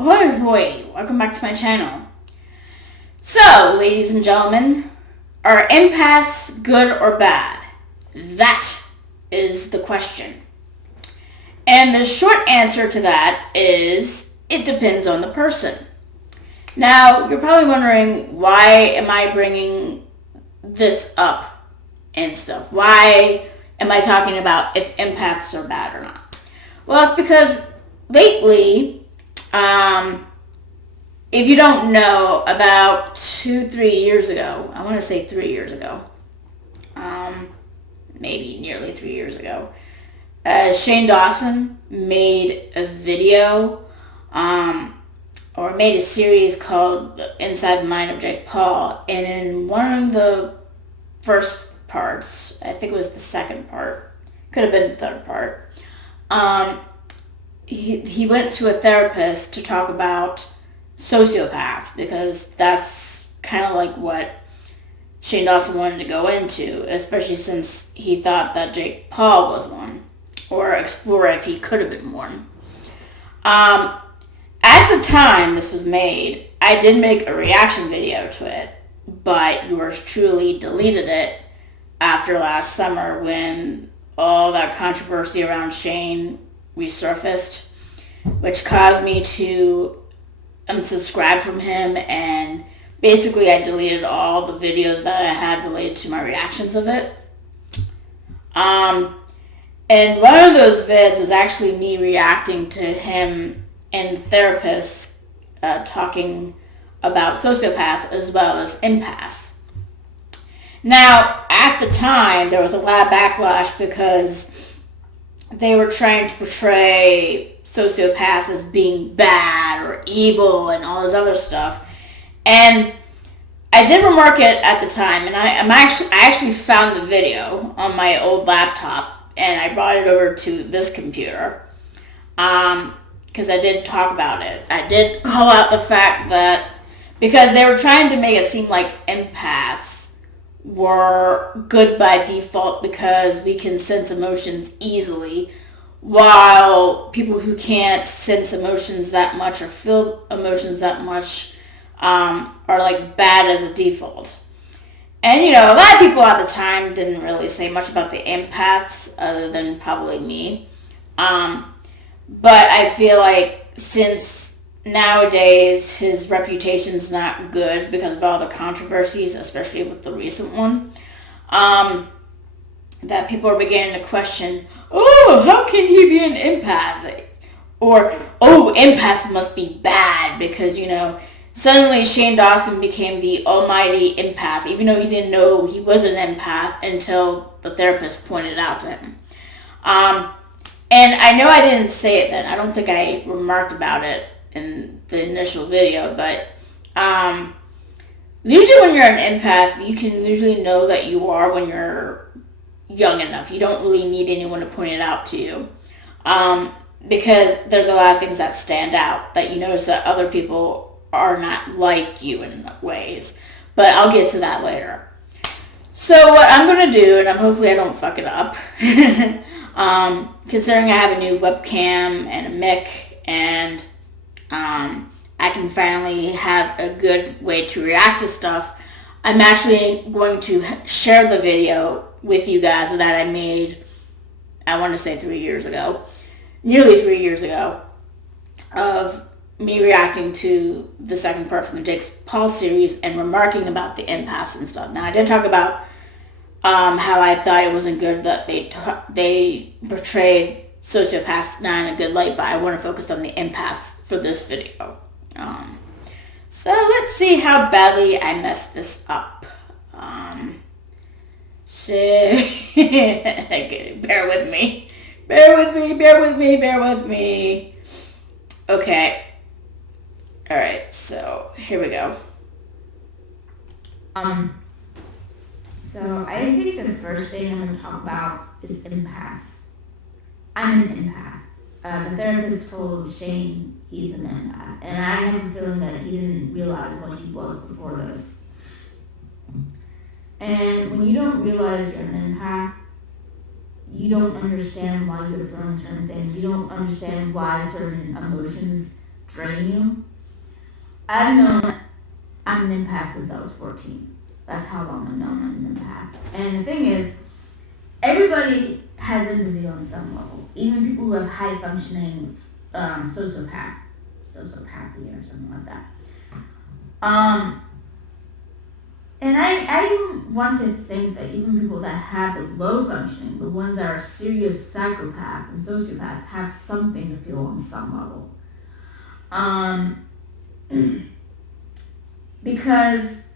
Ahoy, ahoy! Welcome back to my channel. So, ladies and gentlemen, are empaths good or bad? That is the question. And the short answer to that is, it depends on the person. Now, you're probably wondering, why am I bringing this up and stuff? Why am I talking about if empaths are bad or not? Well, it's because lately, if you don't know, about 3 years ago, I want to say 3 years ago, maybe nearly 3 years ago, Shane Dawson made a video, or made a series called Inside the Mind of Jake Paul, and in one of the first parts, I think it was the second part, could have been the third part, he went to a therapist to talk about sociopaths, because that's kind of like what Shane Dawson wanted to go into, especially since he thought that Jake Paul was one, or explore if he could have been one. At the time this was made, I did make a reaction video to it, but yours truly deleted it after last summer when all that controversy around Shane resurfaced, which caused me to unsubscribe from him, and basically I deleted all the videos that I had related to my reactions of it. And one of those vids was actually me reacting to him and the therapist talking about sociopaths as well as empaths. Now, at the time, there was a lot of backlash because they were trying to portray sociopaths as being bad or evil and all this other stuff. And I did remark it at the time, and I actually found the video on my old laptop, and I brought it over to this computer, because I did talk about it. I did call out the fact that, because they were trying to make it seem like empaths were good by default because we can sense emotions easily, while people who can't sense emotions that much or feel emotions that much are like bad as a default. And a lot of people at the time didn't really say much about the empaths other than probably me. But I feel like since nowadays his reputation's not good because of all the controversies, especially with the recent one, that people are beginning to question, oh, how can he be an empath? Or, oh, empaths must be bad because, suddenly Shane Dawson became the almighty empath, even though he didn't know he was an empath until the therapist pointed it out to him. And I know I didn't say it then. I don't think I remarked about it in the initial video, but usually when you're an empath, you can usually know that you are when you're young enough. You don't really need anyone to point it out to you, because there's a lot of things that stand out that you notice that other people are not like you in ways, but I'll get to that later. So what I'm going to do, and hopefully I don't fuck it up, considering I have a new webcam and a mic, and I can finally have a good way to react to stuff, I'm actually going to share the video with you guys that I made, I want to say 3 years ago, nearly 3 years ago, of me reacting to the second part from the Jake Paul series and remarking about the empaths and stuff. Now, I did talk about how I thought it wasn't good that they portrayed sociopaths not in a good light, but I want to focus on the empaths for this video. So let's see how badly I messed this up. So okay, bear with me. Okay. Alright, so here we go. So I think the first thing I'm going to talk about is empaths. I'm an empath. The therapist told Shane he's an empath, and I have a feeling that he didn't realize what he was before this. And when you don't realize you're an empath, you don't understand why you're feeling certain things. You don't understand why certain emotions drain you. I've known I'm an empath since I was 14. That's how long I've known I'm an empath. And the thing is, everybody has empathy on some level. Even people who have high functioning sociopathy or something like that. And I want to think that even people that have the low functioning, the ones that are serious psychopaths and sociopaths, have something to feel on some level. Because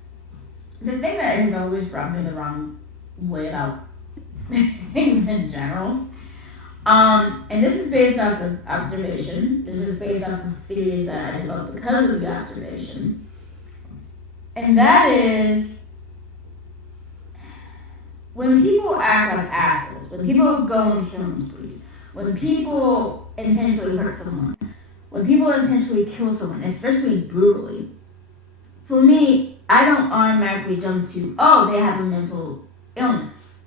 the thing that has always rubbed me the wrong way about things in general, and this is based off of observation, this is based off of theories that I developed because of the observation, and that is when people act like assholes, when people go on killing sprees, when people intentionally hurt someone, when people intentionally kill someone, especially brutally, for me, I don't automatically jump to, oh, they have a mental illness.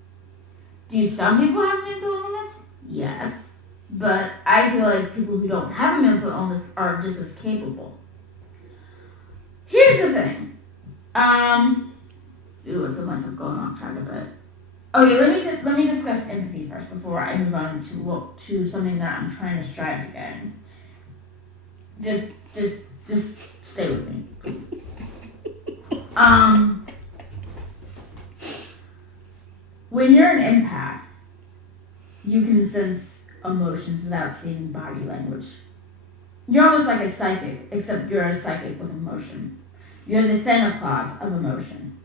Do some people have mental illness? Yes. But I feel like people who don't have a mental illness are just as capable. Here's the thing. I feel myself going off track a bit. Okay, let me discuss empathy first before I move on to something that I'm trying to strive to get. Just stay with me, please. When you're an empath, you can sense emotions without seeing body language. You're almost like a psychic, except you're a psychic with emotion. You're the Santa Claus of emotion.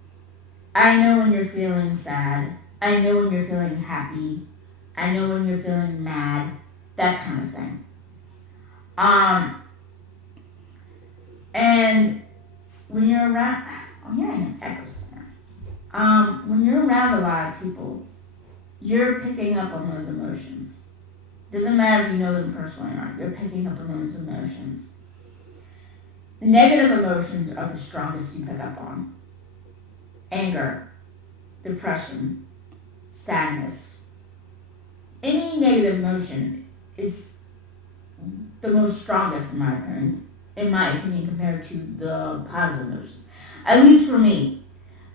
I know when you're feeling sad. I know when you're feeling happy. I know when you're feeling mad. That kind of thing. And when you're around, I'm hearing an echo somewhere. When you're around a lot of people, you're picking up on those emotions. Doesn't matter if you know them personally or not, you're picking up on those emotions. Negative emotions are the strongest you pick up on. Anger, depression, sadness. Any negative emotion is the most strongest in my opinion, compared to the positive emotions. At least for me.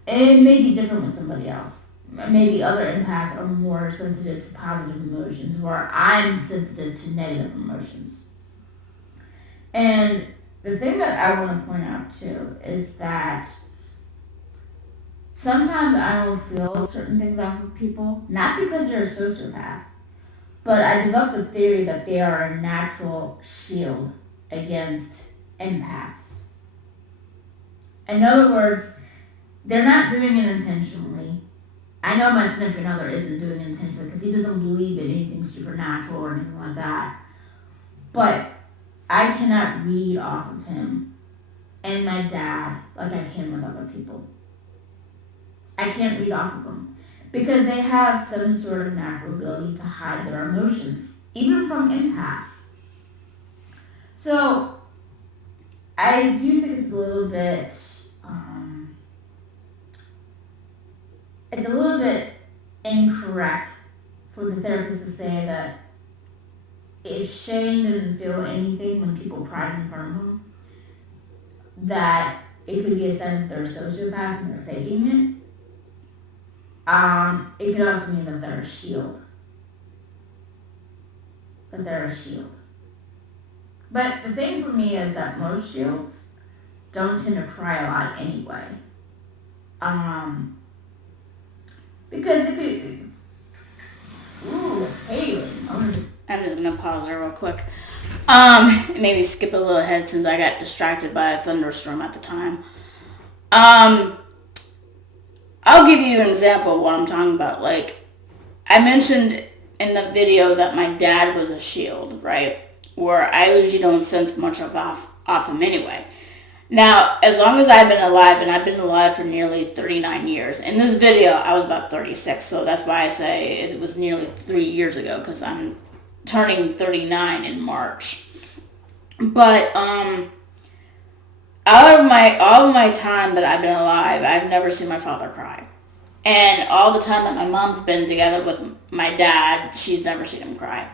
It may be different with somebody else. Maybe other empaths are more sensitive to positive emotions, where I'm sensitive to negative emotions. And the thing that I want to point out too is that sometimes I don't feel certain things off of people, not because they're a sociopath, but I developed a theory that they are a natural shield against empaths. In other words, they're not doing it intentionally. I know my significant other isn't doing it intentionally because he doesn't believe in anything supernatural or anything like that. But I cannot read off of him and my dad like I can with other people. I can't read off of them because they have some sort of natural ability to hide their emotions, even from empaths. So I do think it's a little bit incorrect for the therapist to say that if Shane didn't feel anything when people cried in front of him, that it could be a sign that they're a sociopath and they're faking it. It could also mean that they're a shield. But the thing for me is that most shields don't tend to cry a lot anyway. Because it could... Ooh, hey, I'm just gonna pause there real quick. Maybe skip a little ahead since I got distracted by a thunderstorm at the time. I'll give you an example of what I'm talking about. Like, I mentioned in the video that my dad was a shield, right? Where I usually don't sense much off him anyway. Now, as long as I've been alive, and I've been alive for nearly 39 years. In this video, I was about 36, so that's why I say it was nearly 3 years ago, because I'm turning 39 in March. But, all of my time that I've been alive, I've never seen my father cry. And all the time that my mom's been together with my dad, she's never seen him cry.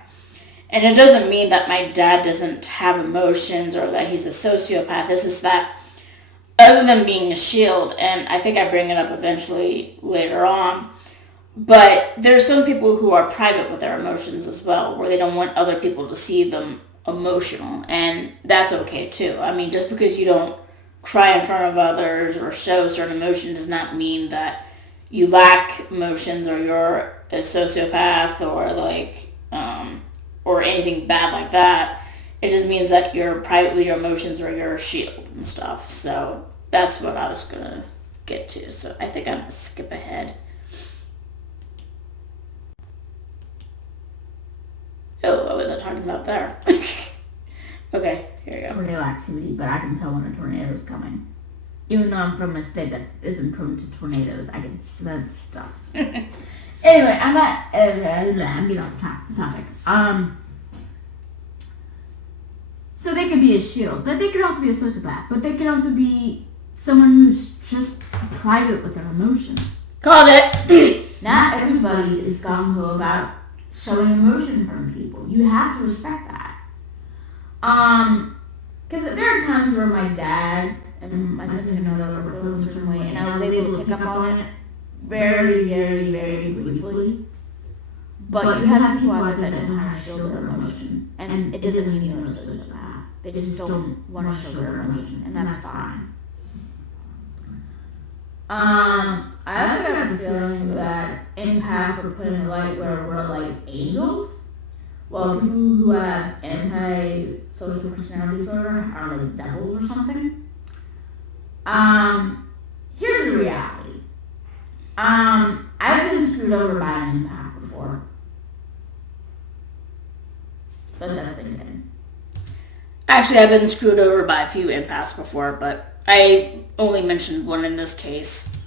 And it doesn't mean that my dad doesn't have emotions or that he's a sociopath. It's just that other than being a shield, and I think I bring it up eventually later on, but there's some people who are private with their emotions as well, where they don't want other people to see them emotional, and that's okay too. I mean, just because you don't cry in front of others or show certain emotion does not mean that you lack emotions or you're a sociopath or anything bad like that. It just means that you're private with your emotions or you're a shield and stuff. So that's what I was gonna get to. So I think I'm gonna skip ahead. Oh, what was I talking about there? Okay, here you go. Tornado activity, but I can tell when a tornado is coming. Even though I'm from a state that isn't prone to tornadoes, I can sense stuff. Anyway, I'm getting off the topic. So they could be a shield, but they could also be a sociopath. But they could also be someone who's just private with their emotions. Called it. Not everybody is gung-ho about showing emotion from people. You have to respect that. Because there are times where my dad and my significant other were feeling a certain way, and I was able to pick up on it very, very, very briefly. But you have people out there that know how to show their emotion, and it doesn't mean you're a sociopath. They just don't want to show their emotion, and that's fine. I also got the feeling that empaths were put in a light where we're like angels. Well, people who have anti-social personality disorder are like devils or something. Here's the reality. I've been screwed over by an empath before. But that's it. Actually, I've been screwed over by a few empaths before, but I only mentioned one in this case.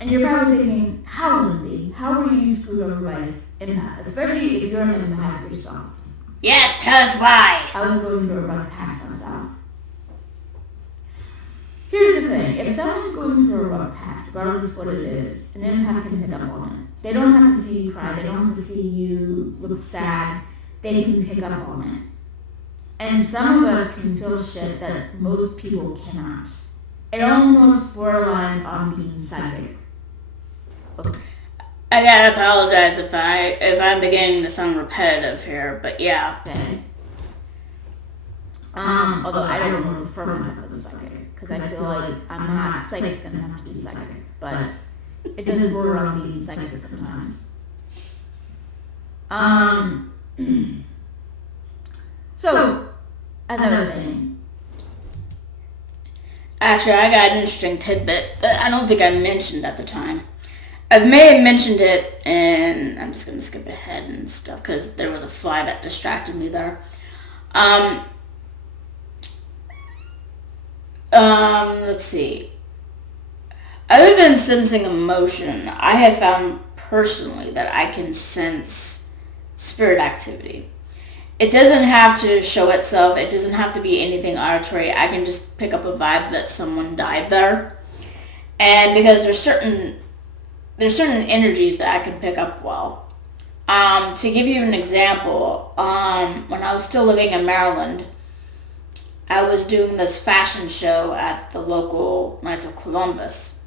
And you're probably thinking, how, Lindsay? How were you screwed over by an empath? Especially if you're an empath yourself. Yes, tell us why. I was going through a rough patch myself. Here's the thing. If someone's going through a rough patch, regardless of what it is, an empath can pick up on it. They don't have to see you cry. They don't have to see you look sad. They can pick up on it. And some of us can feel shit that most people cannot. It almost borderlines on being psychic. Okay. I gotta apologize if I'm beginning to sound repetitive here, but yeah. Okay. Although I don't want to refer myself as a psychic, because I feel like I'm not psychic enough to be psychic, but it doesn't border on being psychic sometimes. So, as I was saying. Actually, I got an interesting tidbit that I don't think I mentioned at the time. I may have mentioned it, and I'm just going to skip ahead and stuff because there was a fly that distracted me there. Let's see. Other than sensing emotion, I have found personally that I can sense spirit activity. It doesn't have to show itself. It doesn't have to be anything auditory. I can just pick up a vibe that someone died there. And because there's certain energies that I can pick up well. To give you an example, when I was still living in Maryland, I was doing this fashion show at the local Knights of Columbus.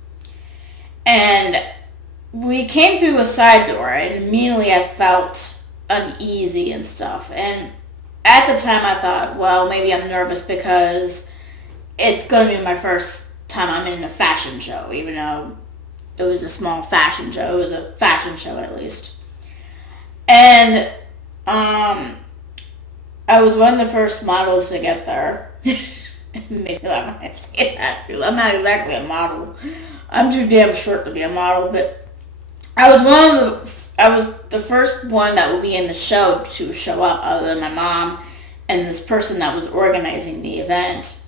And we came through a side door, and immediately I felt uneasy and stuff. And at the time I thought, well, maybe I'm nervous because it's going to be my first time I'm in a fashion show, even though it was a small fashion show. It was a fashion show at least. And I was one of the first models to get there. It makes me laugh when I say that, because I'm not exactly a model. I'm too damn short to be a model, but I was the first one that would be in the show to show up, other than my mom and this person that was organizing the event.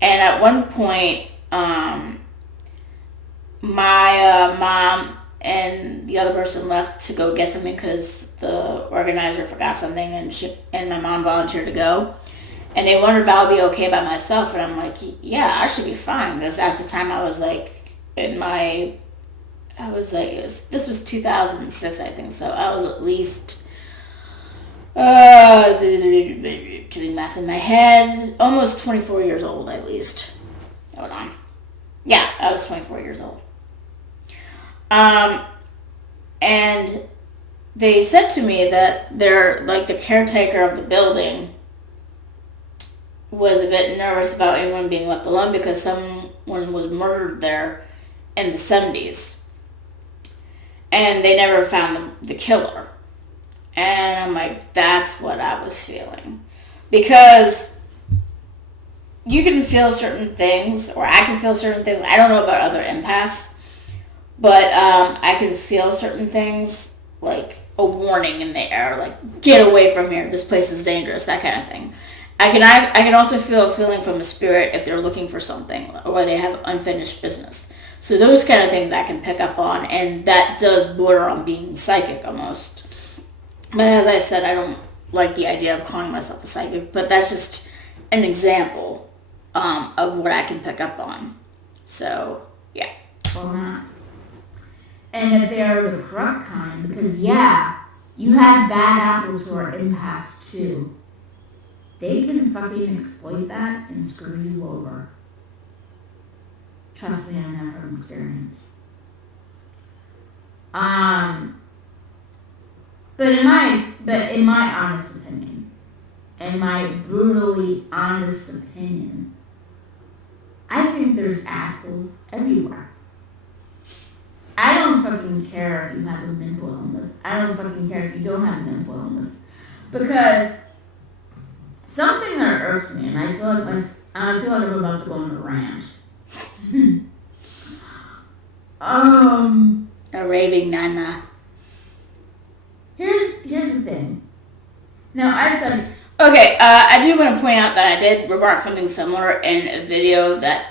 And at one point, my mom and the other person left to go get something because the organizer forgot something, and my mom volunteered to go. And they wondered if I would be okay by myself, and I'm like, yeah, I should be fine, because at the time I was like this was 2006, I think, so I was at least Doing math in my head. Almost 24 years old, at least. Hold on. Yeah, I was 24 years old. And they said to me that they're like the caretaker of the building was a bit nervous about anyone being left alone because someone was murdered there in the 70s. And they never found the killer. And I'm like, that's what I was feeling. Because you can feel certain things, or I can feel certain things. I don't know about other empaths, but I can feel certain things, like a warning in the air, like, get away from here, this place is dangerous, that kind of thing. I can also feel a feeling from a spirit if they're looking for something, or they have unfinished business. So those kind of things I can pick up on, and that does border on being psychic almost. But as I said, I don't like the idea of calling myself a psychic, but that's just an example of what I can pick up on. So, yeah. Or not. And if they're the corrupt kind, because yeah, you have bad apples who are empaths too. They can fucking exploit that and screw you over. Trust me, I know from experience. But in my honest opinion, and my brutally honest opinion, I think there's assholes everywhere. I don't fucking care if you have a mental illness. I don't fucking care if you don't have a mental illness. Because something that irks me, and I feel like I'm about to go on a rant. A raving nana. Here's the thing. Now I said... Okay, I do want to point out that I did remark something similar in a video that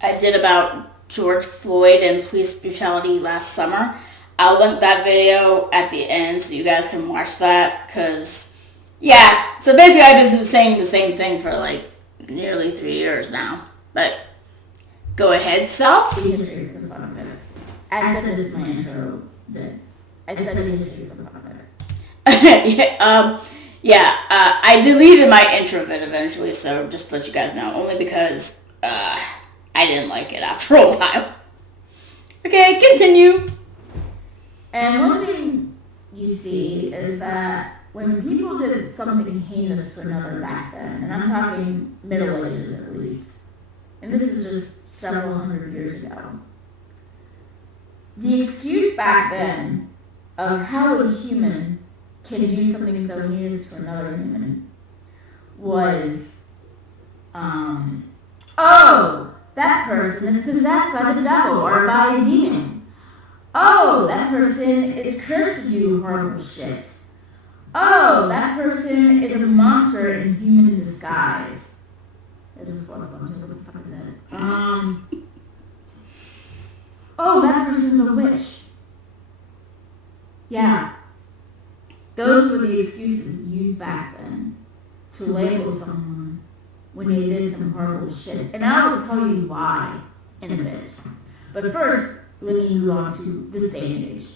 I did about George Floyd and police brutality last summer. I'll link that video at the end so you guys can watch that, because, yeah. So basically I've been saying the same thing for like nearly 3 years now. But go ahead, self. The history for the fun of it. I said this in my intro that I said the history for the fun of it. I deleted my intro of it eventually, so just to let you guys know, only because I didn't like it after a while. Okay, continue. And one thing you see is that when people did something heinous to another back then, and I'm talking Middle Ages at least, and this is just several hundred years ago, the excuse back then of how a human can do something so heinous to another human was, oh, that person is possessed by the devil or by a demon. Oh, that person is cursed to do horrible shit. Oh, that person is a monster in human disguise. What the fuck is that? Oh, that person's a witch. Yeah. Those were the excuses used back then to label someone when they did some horrible shit. And I will tell you why in a bit. But first, let me move on to this day and age.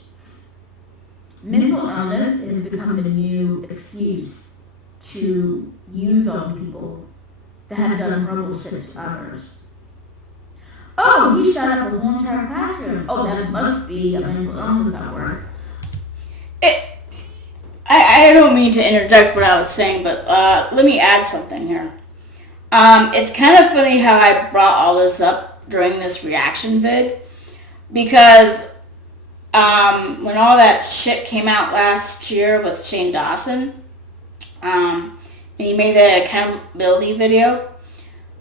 Mental illness has become the new excuse to use on people that have done horrible shit to others. Oh, he shut up the whole entire classroom. Oh, that must be a mental illness at work. I don't mean to interject what I was saying, but let me add something here. It's kind of funny how I brought all this up during this reaction vid, because when all that shit came out last year with Shane Dawson, and he made the accountability video,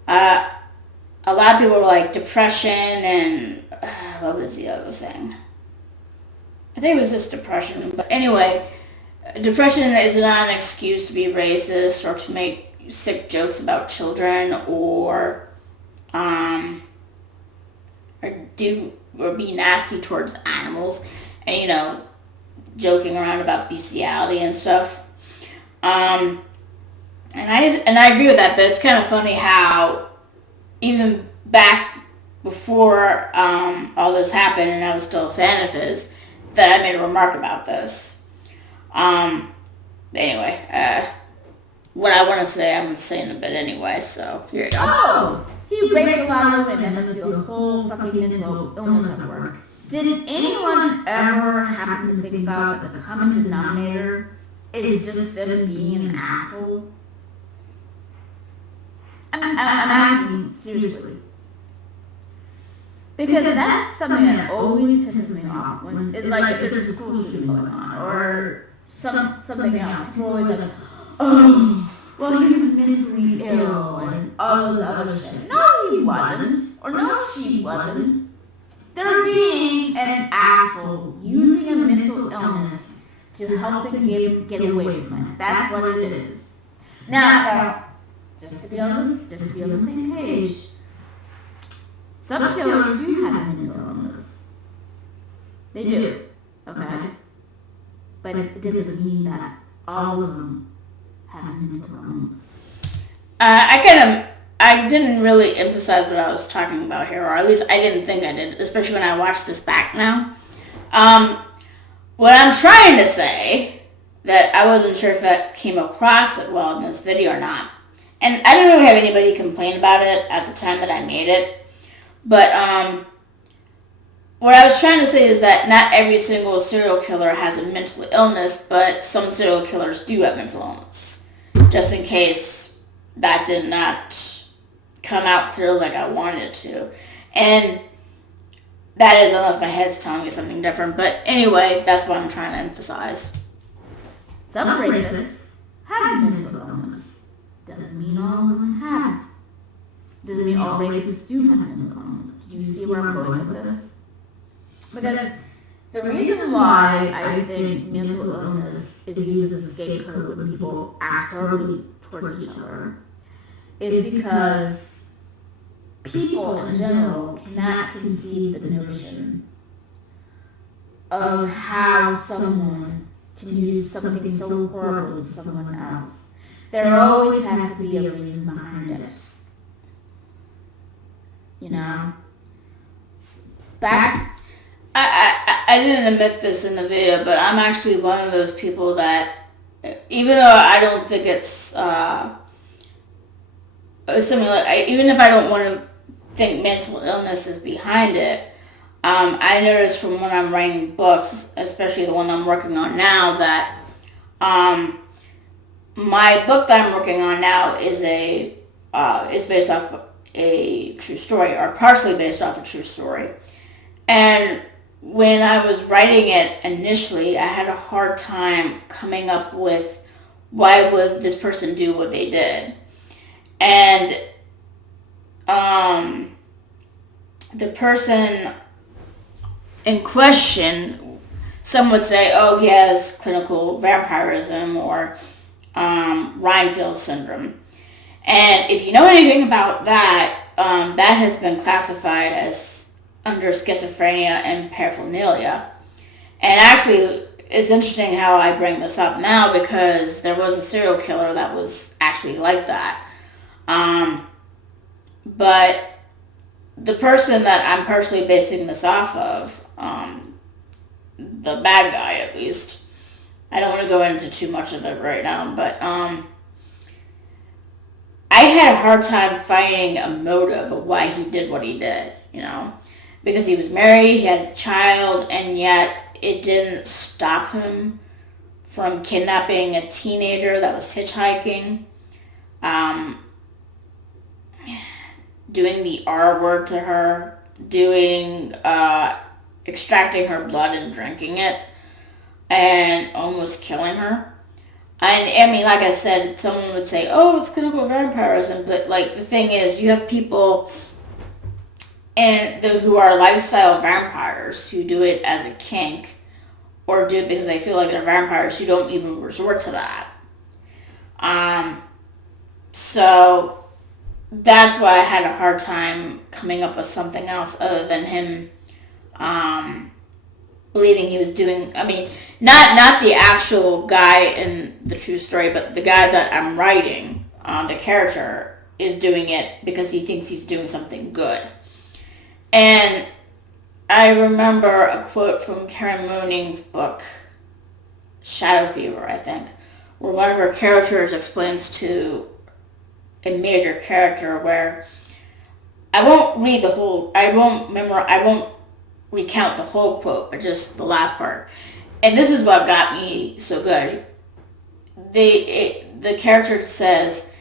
a lot of people were like depression and what was the other thing? I think it was just depression. But anyway, depression is not an excuse to be racist or to make sick jokes about children or be nasty towards animals and joking around about bestiality and stuff. And I agree with that, but it's kind of funny how even back before all this happened and I was still a fan of his, that I made a remark about this. Anyway, what I want to say, I'm going to say in a bit anyway, so here you go. Oh! He raped a lot of women. That must be a whole fucking mental illness at work. Did anyone ever happen to think about the common denominator is just them being an asshole? I'm asking seriously. Because that's something that always pisses me off when it's like if there's a school shooting going on or something else. People are always like, oh, well, he was mentally ill and all those other shit. No, he wasn't. Or no, she wasn't. They're being an asshole, using a mental illness to help them get away from it. That's what it is. Now, just to be honest, just to be on the same page, some killers do have a mental illness. They do, okay? But it doesn't mean that all of them have a mental illness. I didn't really emphasize what I was talking about here, or at least I didn't think I did, especially when I watched this back now. What I'm trying to say, that I wasn't sure if that came across it well in this video or not. And I didn't really have anybody complain about it at the time that I made it. But what I was trying to say is that not every single serial killer has a mental illness, but some serial killers do have mental illness. Just in case that did not come out clear like I wanted it to. And that is unless my head's telling me something different. But anyway, that's what I'm trying to emphasize. Some rapists have mental illness. Doesn't mean all of them have. Doesn't mean all rapists do have mental illness. Do you see where I'm going with this? Because the reason why I think mental illness is used as a scapegoat when people act horribly towards each other is because people in general cannot conceive the notion of how someone can do something so horrible to someone else. There always has to be a reason behind it. You know? I didn't admit this in the video, but I'm actually one of those people that, even though I don't think it's something like, even if I don't want to think mental illness is behind it, I noticed from when I'm writing books, especially the one I'm working on now, that my book that I'm working on now is based off a true story, or partially based off a true story. And when I was writing it initially, I had a hard time coming up with why would this person do what they did. And the person in question, some would say, oh, he has clinical vampirism or Reinfeld syndrome. And if you know anything about that, that has been classified as under schizophrenia and paraphernalia. And actually, it's interesting how I bring this up now because there was a serial killer that was actually like that. But the person that I'm personally basing this off of, the bad guy at least, I don't want to go into too much of it right now, but I had a hard time finding a motive of why he did what he did, you know, because he was married, he had a child, and yet it didn't stop him from kidnapping a teenager that was hitchhiking, doing the R word to her, extracting her blood and drinking it, and almost killing her. And I mean, like I said, someone would say, oh, it's clinical vampirism, but like the thing is, you have people who are lifestyle vampires who do it as a kink, or do it because they feel like they're vampires who don't even resort to that. So that's why I had a hard time coming up with something else other than him believing he was doing, I mean, not the actual guy in the true story, but the guy that I'm writing, the character, is doing it because he thinks he's doing something good. And I remember a quote from Karen Mooning's book, Shadow Fever, I think, where one of her characters explains to a major character where I won't recount the whole quote, but just the last part. And this is what got me so good. The character says,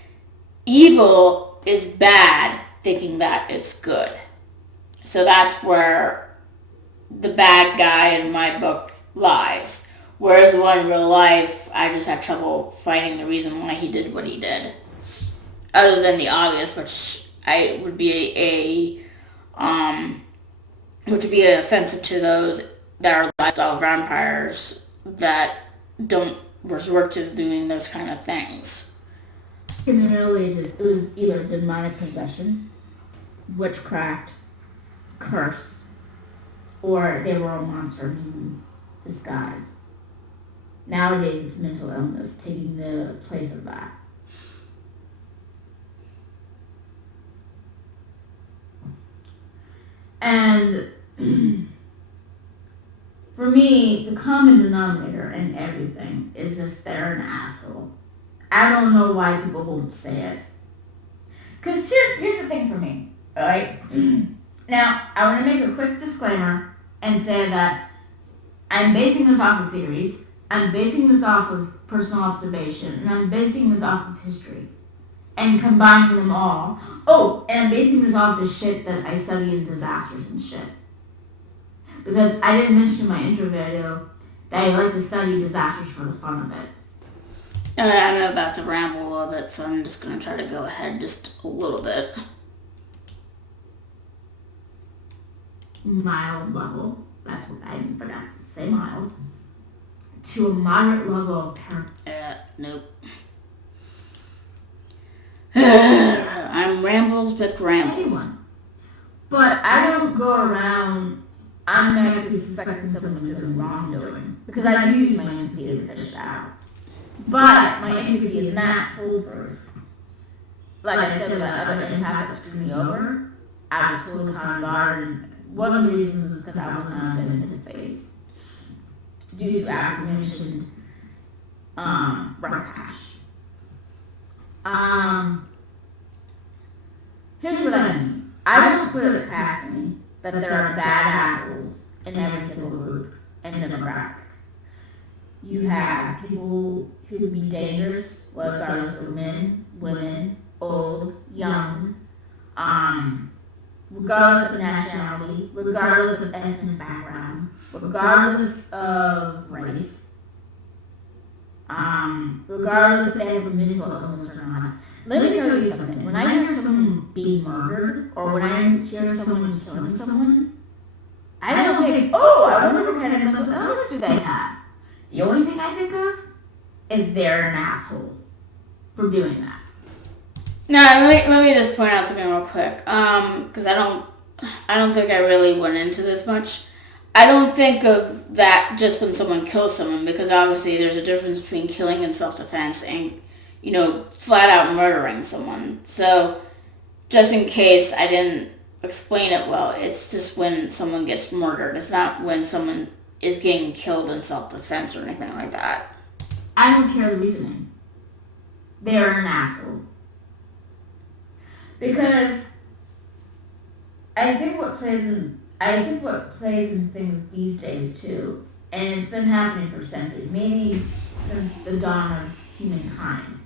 evil is bad thinking that it's good. So that's where the bad guy in my book lies. Whereas the one in real life, I just had trouble finding the reason why he did what he did. Other than the obvious, which would be offensive to those that are lifestyle vampires that don't resort to doing those kind of things. In the Middle Ages, it was either demonic possession, witchcraft, curse, or they were a monster in disguise. Nowadays, it's mental illness taking the place of that. And for me, the common denominator in everything is just they're an asshole. I don't know why people won't say it. Because here's the thing for me, alright? Now, I want to make a quick disclaimer and say that I'm basing this off of theories, I'm basing this off of personal observation, and I'm basing this off of history. And combining them all. Oh, and I'm basing this off the shit that I study in disasters and shit. Because I didn't mention in my intro video that I like to study disasters for the fun of it. I'm about to ramble a little bit, so I'm just going to try to go ahead just a little bit. Mild level. That's what I forgot to say, mild. To a moderate level of nope. I'm rambles but rambles. Anyone. But I don't go around automatically suspecting someone of doing wrongdoing. Because I do use my empathy to finish out. But my empathy is not foolproof. Like I said about other empaths that screwed me over, I was totally caught on guard. And one of the reasons was because I was not in his space. Due to aforementioned rehash. Here's what I mean. I don't put it past me that there are bad apples in every single group and demographic. You have people who can be dangerous, regardless of men, women, old, young, regardless of nationality, regardless of ethnic background, regardless of race, regardless if they have a mental illness or not. Let me tell you something. When I hear someone being murdered, or when I hear someone killing someone, I don't think, oh, I wonder what kind of mental illness do they have. The only thing I think of is they're an asshole for doing that. Now, let me just point out something real quick, because I don't think I really went into this much. I don't think of that just when someone kills someone, because obviously there's a difference between killing in self-defense and, flat out murdering someone. So, just in case I didn't explain it well, it's just when someone gets murdered. It's not when someone is getting killed in self-defense or anything like that. I don't care the reasoning. They're an asshole. Because I think what plays in things these days too, and it's been happening for centuries, maybe since the dawn of humankind,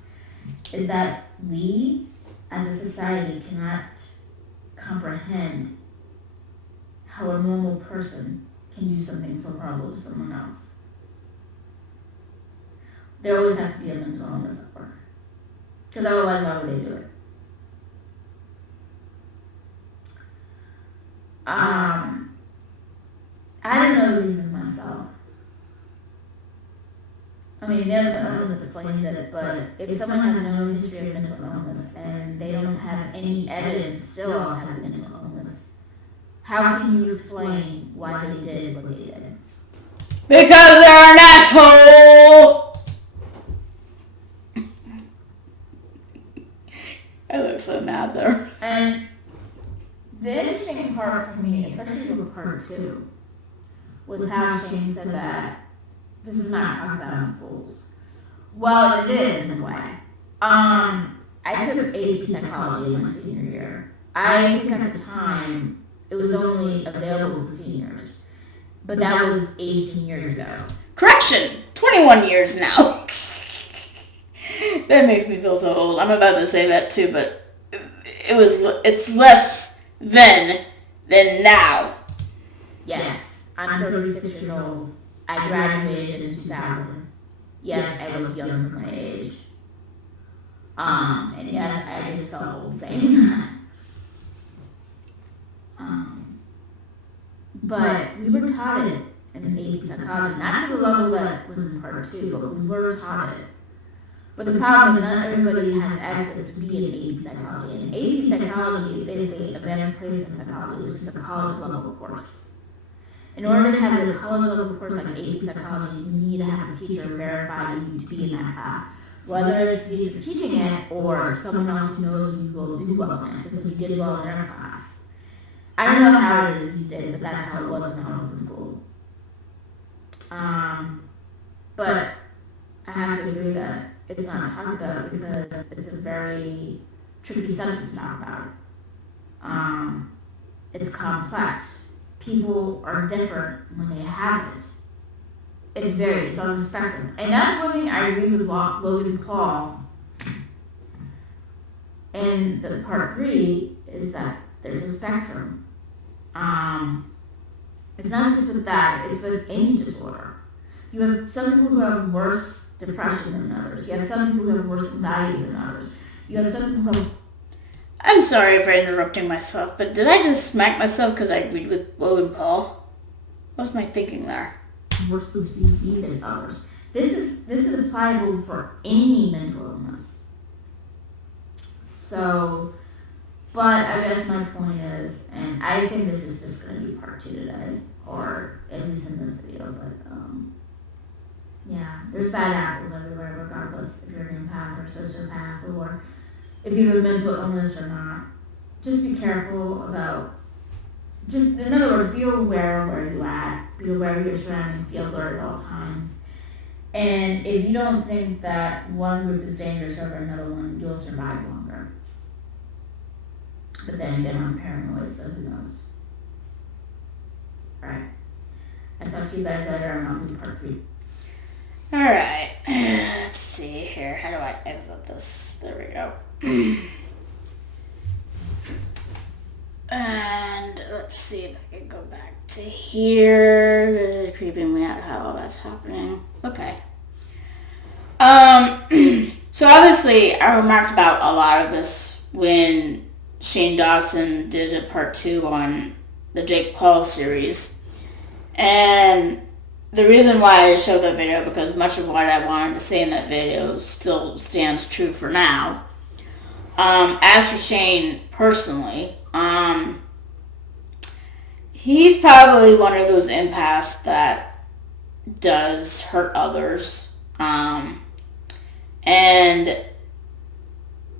is that we as a society cannot comprehend how a normal person can do something so horrible to someone else. There always has to be a mental illness at work. Because otherwise, why would they do it? I don't know the reasons myself. I mean, there's an illness that explains it, but if someone has no history of mental illness and they don't have any evidence still of having mental illness, how can you explain why they did what they did? Because they're an asshole! I look so mad there. And the interesting part for me, especially with part 2, was how Shane said that this is not talking about in schools. Well, it is in a way. I took AP psychology in my senior year. I think at the time it was only available to seniors, but that was 18 years ago. Correction, 21 years now. That makes me feel so old. I'm about to say that too, but it's less then than now. Yes, I'm 36 years old. I graduated in 2000. Yes, I look young for my age. And yes, I just felt old saying that. But we were taught it in AP psychology, not to the level that was in part 2, but we were taught it. But the problem is not everybody has access to be in AP psychology. And AP psychology is basically advanced placement psychology, which is a college level course. In order to have a college level course like AP psychology, you need to have a teacher verify you to be in that class. Whether it's the teacher teaching it or someone else who knows you will do well in it because you did well in their class. I don't know how it is these days, but that's how it was when I was in school. But I have to agree that it's not talked about because it's a very tricky subject to talk about. It's complex. People are different when they have it. It's on the spectrum. And that's one thing I agree with Logan Paul in the part 3 is that there's a spectrum. It's not just with that, it's with any disorder. You have some people who have worse depression than others. You have some people who have worse anxiety than others. You have some people who have... I'm sorry for interrupting myself, but did I just smack myself because I agreed with Logan Paul? What was my thinking there? Worse OCD than others. This is applicable for any mental illness. So, but I guess my point is, and I think this is just going to be part 2 today, or at least in this video, but yeah, there's bad apples everywhere, regardless if you're an empath or sociopath, or if you have a mental illness or not. Just be careful about, just in other words, be aware of where you're at, be aware of your surroundings, be alert at all times. And if you don't think that one group is dangerous over another one, you'll survive longer. But then again, I'm paranoid, so who knows? Alright. I'll talk to you guys later, and I'll do part 3. Alright, let's see here. How do I exit this? There we go. And let's see if I can go back to here. It's creeping me out how all that's happening. Okay. So obviously I remarked about a lot of this when Shane Dawson did a part 2 on the Jake Paul series. And the reason why I showed that video, because much of what I wanted to say in that video still stands true for now. As for Shane personally, he's probably one of those empaths that does hurt others. And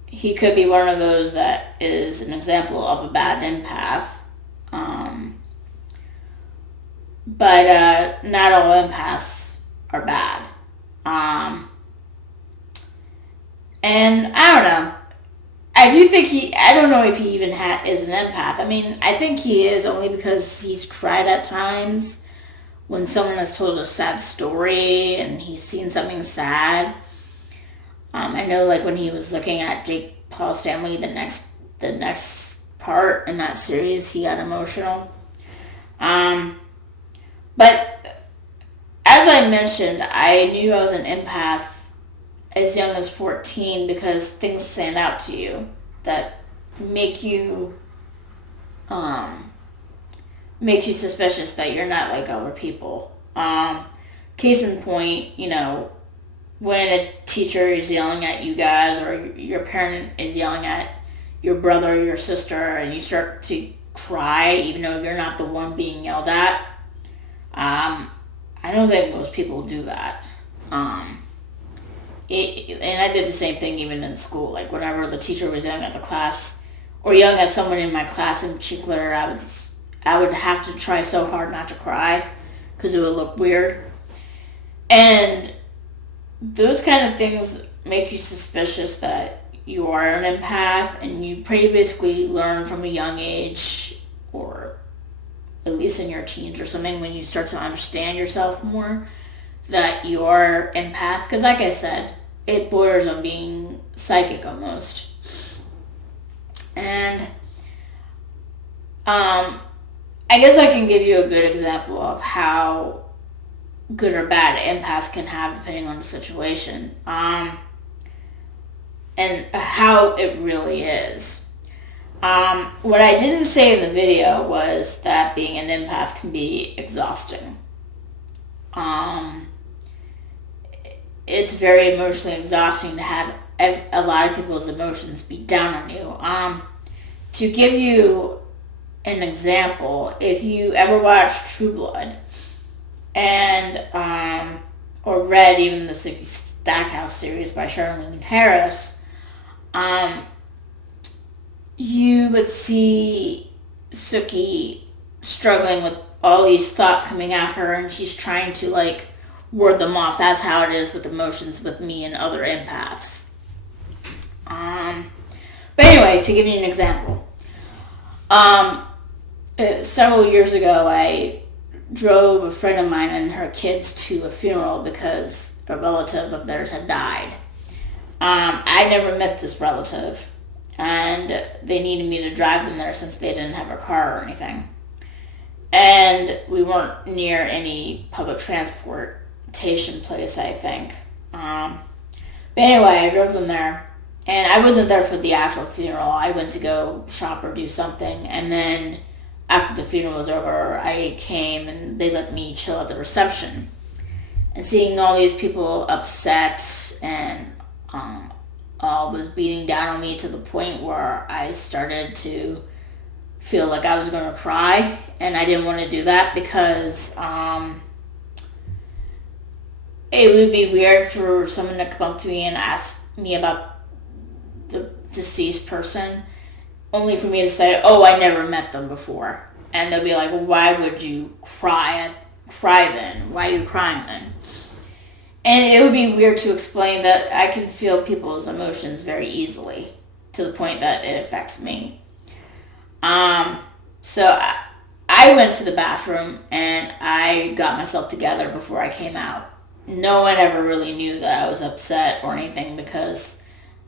he could be one of those that is an example of a bad empath. But not all empaths are bad. And I don't know. I do think I don't know if he even is an empath. I mean, I think he is only because he's cried at times when someone has told a sad story and he's seen something sad. I know, like, when he was looking at Jake Paul's family, the next part in that series, he got emotional. But as I mentioned, I knew I was an empath as young as 14 because things stand out to you that make you suspicious that you're not like other people. Case in point, when a teacher is yelling at you guys or your parent is yelling at your brother or your sister and you start to cry even though you're not the one being yelled at. I don't think most people do that. And I did the same thing even in school. Like, whenever the teacher was yelling at the class or yelling at someone in my class in particular, I would have to try so hard not to cry because it would look weird. And those kind of things make you suspicious that you are an empath, and you pretty basically learn from a young age, or at least in your teens or something, when you start to understand yourself more, that you're empath. Because like I said, it borders on being psychic almost. And I guess I can give you a good example of how good or bad empaths can have depending on the situation, and how it really is. What I didn't say in the video was that being an empath can be exhausting. It's very emotionally exhausting to have a lot of people's emotions be down on you. To give you an example, if you ever watched True Blood, and or read even the Stackhouse series by Charlene Harris, you would see Sookie struggling with all these thoughts coming at her, and she's trying to like ward them off. That's how it is with emotions with me and other empaths. But anyway, to give you an example, several years ago, I drove a friend of mine and her kids to a funeral because a relative of theirs had died. I never met this relative, and they needed me to drive them there since they didn't have a car or anything. And we weren't near any public transportation place, I think. But anyway, I drove them there. And I wasn't there for the actual funeral. I went to go shop or do something. And then after the funeral was over, I came and they let me chill at the reception. And seeing all these people upset and was beating down on me to the point where I started to feel like I was going to cry. And I didn't want to do that because it would be weird for someone to come up to me and ask me about the deceased person, only for me to say, oh, I never met them before. And they'll be like, well, why would you cry then? Why are you crying then? And it would be weird to explain that I can feel people's emotions very easily to the point that it affects me. So I went to the bathroom and I got myself together before I came out. No one ever really knew that I was upset or anything because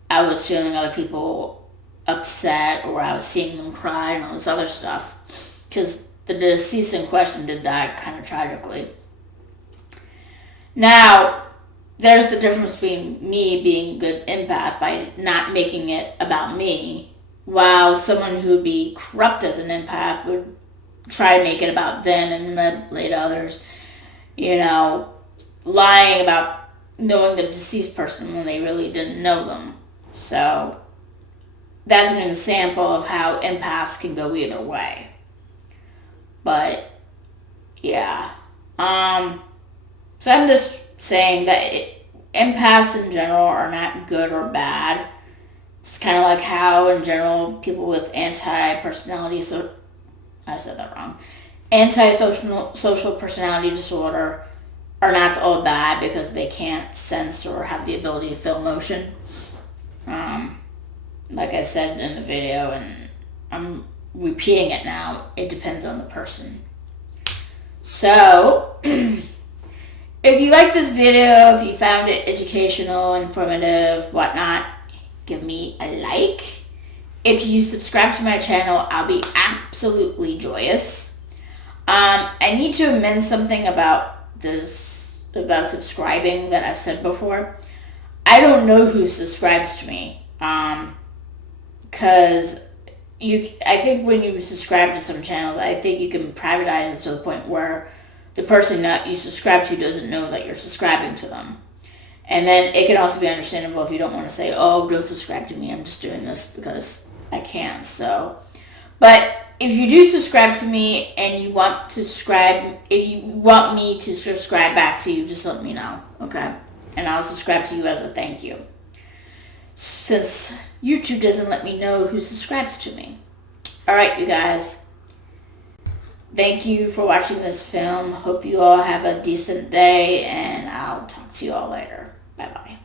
I was feeling other people upset, or I was seeing them cry and all this other stuff. Because the deceased in question did die kind of tragically. Now, there's the difference between me being a good empath by not making it about me, while someone who would be corrupt as an empath would try to make it about them and manipulate others, lying about knowing the deceased person when they really didn't know them. So that's an example of how empaths can go either way. But yeah, so I'm just saying that empaths in general are not good or bad. It's kind of like how in general people with antisocial personality disorder are not all bad because they can't sense or have the ability to feel emotion. Like I said in the video, and I'm repeating it now, it depends on the person. So, if you like this video, if you found it educational, informative, whatnot, give me a like. If you subscribe to my channel, I'll be absolutely joyous. I need to amend something about subscribing that I've said before. I don't know who subscribes to me. Because I think when you subscribe to some channels, I think you can privatize it to the point where the person that you subscribe to doesn't know that you're subscribing to them. And then it can also be understandable if you don't want to say, oh, don't subscribe to me, I'm just doing this because I can. So, but if you do subscribe to me and you want to subscribe, if you want me to subscribe back to you, just let me know, okay? And I'll subscribe to you as a thank you, since YouTube doesn't let me know who subscribes to me. Alright, you guys. Thank you for watching this film. Hope you all have a decent day, and I'll talk to you all later. Bye-bye.